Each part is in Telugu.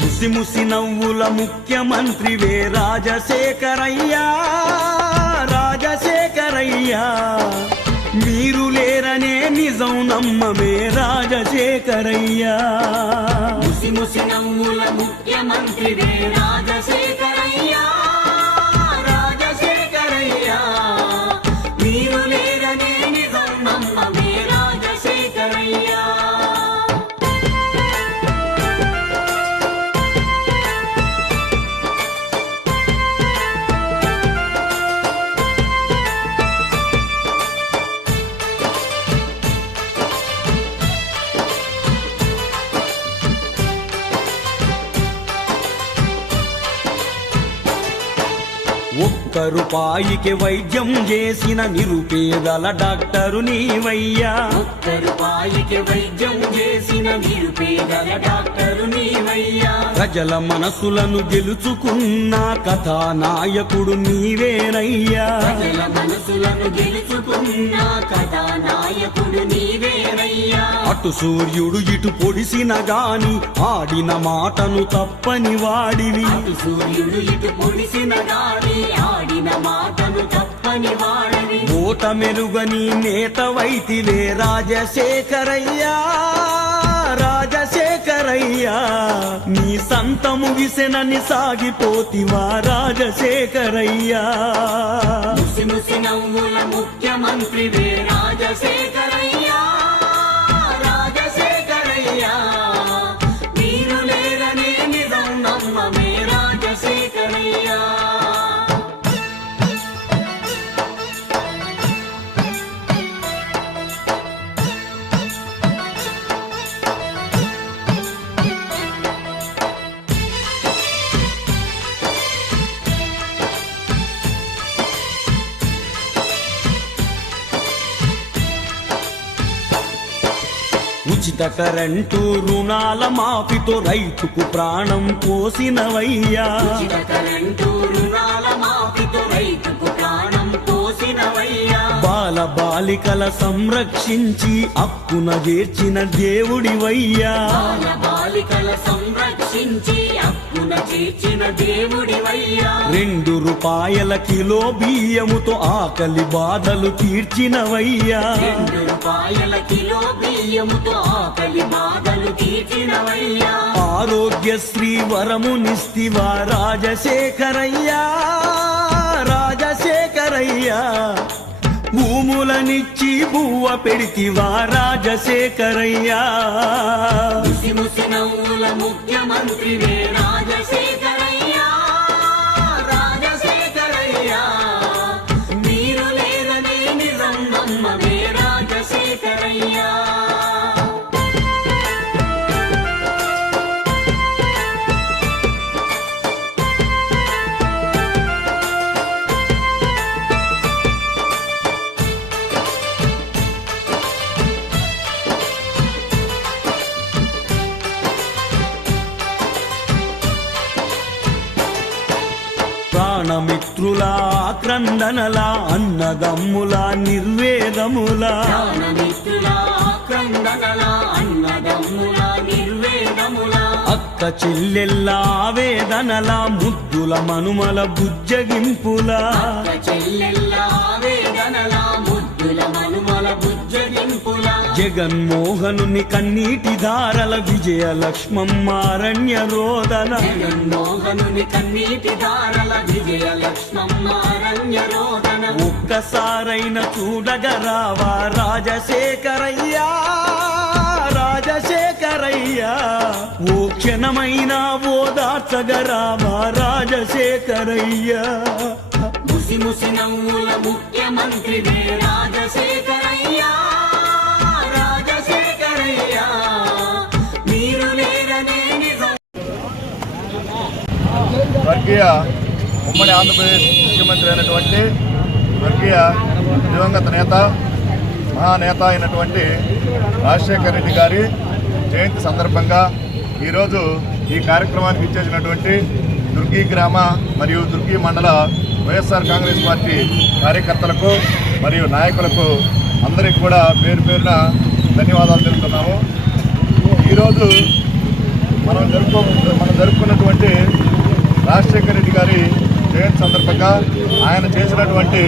ముసి ముసి నవ్వుల ముఖ్యమంత్రివే రాజశేఖరయ్యా, రాజశేఖరయ్యా. మీరు లేరనే నిజం నమ్మమే రాజశేఖరయ్యా. ముసి ముసి నవ్వుల ముఖ్యమంత్రివే రాజశేఖరయ్యా, రాజశేఖరయ్యా. మీరు లేరనే నిజం నమ్మమే రాజశేఖరయ్యా. ఒక్క రూపాయికి వైద్యం చేసిన నిరుపేదల డాక్టరు నీవయ్యా. ఒక్క రూపాయికి వైద్యం చేసిన నిరుపేదల డాక్టరు నీవయ్యా. ప్రజల మనసులను గెలుచుకున్న కథానాయకుడు నీవేనయ్యా. ప్రజల మనసులను గెలుచుకున్న కథానాయకుడు నీవేనయ్యా. అటు సూర్యుడు ఇటు పొడిసిన గాని ఆడిన మాటను తప్పని వాడివి. అటు సూర్యుడు ఇటు పొడిసిన గాని ఆడిన మాటను తప్పని వాడివి. ఓట మెరుగని నేత వైతివే రాజశేఖరయ్యా, రాజశేఖరయ్యా. నీ సంతము విసెనని సాగిపోతివా రాజశేఖరయ్యా. ముసి ముసి నవ్వుల ముఖ్యమంత్రివే రాజశేఖరయ్యా, రాజశేఖరయ్యా. మీరు లేరనే నిజం నమ్మమే రాజశేఖరయ్యా. ఉచిత కరెంటు రుణాల మాఫీతో రైతుకు ప్రాణం పోసినవయ్యా. ఉచిత కరెంటు రుణాల మాఫీతో రైతుకు ప్రాణం పోసినవయ్యా. బాల బాలికల సంరక్షించి అక్కున చేర్చిన దేవుడివయ్యా. బాల బాలికల సంరక్షించి అక్కున చేర్చిన దేవుడివయ్యా. 2 రూపాయల కిలో బియ్యముతో ఆకలి బాధలు తీర్చినవయ్యా. 2 రూపాయల కిలో బియ్యముతో ఆకలి బాధలు తీర్చినవయ్యా. ఆరోగ్యశ్రీ వరమునిస్తివా రాజశేఖరయ్యా, రాజశేఖరయ్యా. భూములనిచ్చి బువ్వ పెడితివా రాజశేఖరయ్యా. ముసి ముసి నవ్వుల ముఖ్యమంత్రివే రాజశేఖరయ్యా, రాజశేఖరయ్యా. మీరు లేరనే నిజం నమ్మమే రాజశేఖరయ్యా. ప్రాణమిత్రుల క్రందనల అన్నదమ్ముల నిర్వేదముల. ప్రాణమిత్రుల క్రందనల అన్నదమ్ముల నిర్వేదముల. అక్క చెల్లెల్ల ఆవేదనల ముద్దుల మనుమల బుజ్జగింపుల. అక్క చెల్లెల్ల ఆవేదనల ముద్దుల మనుమల బుజ్జగింపుల. జగన్మోహనుని కన్నీటి ధారల విజయలక్ష్మమ్మ అరణ్య రోదన. జగన్మోహనుని కన్నీటి ధారల విజయలక్ష్మమ్మ అరణ్య రోదన. ఒక్కసారైన చూడగరావా రాజశేఖరయ్యా, రాజశేఖరయ్యా. ఓ క్షణమైన ఓదార్చగరావా రాజశేఖరయ్యా. ముసి ముసి నవ్వుల ముఖ్యమంత్రివే రాజశేఖరయ్యా, రాజశేఖరయ్యా. మీరు లేరనే నిజం స్వర్గీయ ఉమ్మడి ఆంధ్రప్రదేశ్ ముఖ్యమంత్రి అయినటువంటి స్వర్గీయ దివంగత నేత మహానేత అయినటువంటి రాజశేఖర రెడ్డి గారి జయంతి సందర్భంగా ఈరోజు ఈ కార్యక్రమానికి ఇచ్చేసినటువంటి దుర్గి గ్రామ మరియు దుర్గి మండల వైఎస్ఆర్ కాంగ్రెస్ పార్టీ కార్యకర్తలకు మరియు నాయకులకు అందరికీ కూడా పేరు పేరున ధన్యవాదాలు తెలుపుతున్నాము. ఈరోజు మనం జరుపుకున్నటువంటి రాజశేఖర రెడ్డి గారి జయంతి సందర్భంగా ఆయన చేసినటువంటి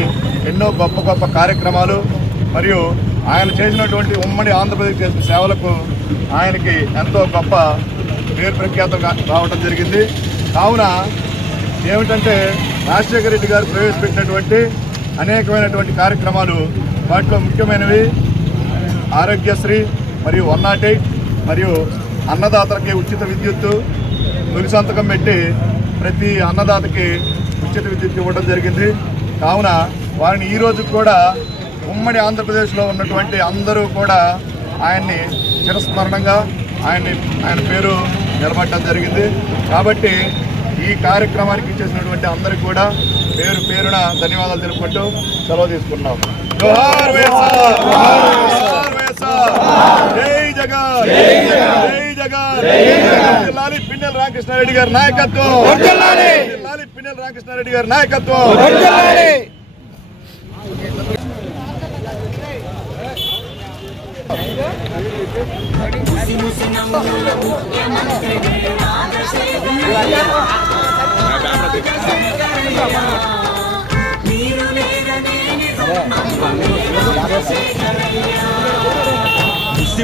ఎన్నో గొప్ప గొప్ప కార్యక్రమాలు మరియు ఆయన చేసినటువంటి ఉమ్మడి ఆంధ్రప్రదేశ్ చేసిన సేవలకు ఆయనకి ఎంతో గొప్ప పేరు ప్రఖ్యాతం రావడం జరిగింది. కావున ఏమిటంటే రాజశేఖర రెడ్డి గారు ప్రవేశపెట్టినటువంటి అనేకమైనటువంటి కార్యక్రమాలు, వాటిలో ముఖ్యమైనవి ఆరోగ్యశ్రీ మరియు 108 మరియు అన్నదాతలకి ఉచిత విద్యుత్తు తొలి సంతకం పెట్టి ప్రతి అన్నదాతకి ఉచిత విద్యుత్ ఇవ్వడం జరిగింది. కావున వారిని ఈరోజు కూడా ఉమ్మడి ఆంధ్రప్రదేశ్లో ఉన్నటువంటి అందరూ కూడా ఆయన్ని చిరస్మరణంగా ఆయన పేరు నిలబడడం జరిగింది. కాబట్టి ఈ కార్యక్రమానికి ఇచ్చేసినటువంటి అందరికీ కూడా పేరు పేరున ధన్యవాదాలు తెలుపుకుంటూ సెలవు తీసుకున్నాం. జోహార్ వైఎస్ఆర్, జోహార్ వైఎస్ఆర్, జై జగన్, జై జగన్, జిల్లాలి పిన్నెల రామకృష్ణారెడ్డి గారి నాయకత్వం, జిల్లాలి పిన్నెల రామకృష్ణారెడ్డి గారి నాయకత్వం.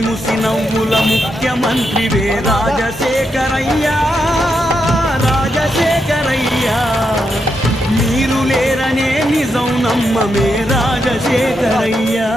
ముసి నవ్వుల ముఖ్యమంత్రివే రాజశేఖరయ్యా, రాజశేఖరయ్యా, మీరు లేరనే నిజం నమ్మమే రాజశేఖరయ్యా.